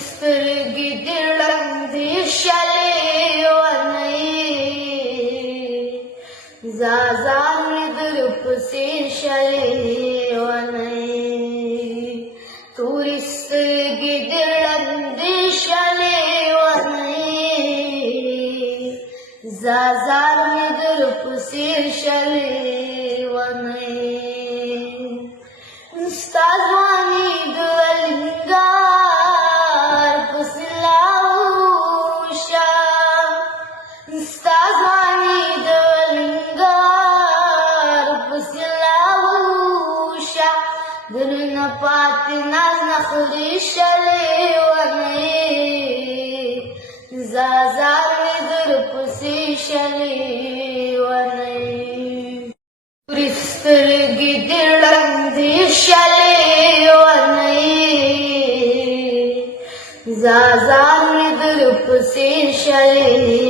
سترګې شلې ونې زازان مې در پسې شلې ونې تورې سترګې دې ړندې شلې ونې زازان مې در پسې شلې ونې ستا ځواني د الینګار پسې لاړوشه ستا ځواني د الینګار پسې لاړوشه د روی نه پاتې ناز نخرې شلې ونې زازان مې در پسې شلې ونې تورې سترګې دې ړندې شلې ونې زازان مې در پسې شلې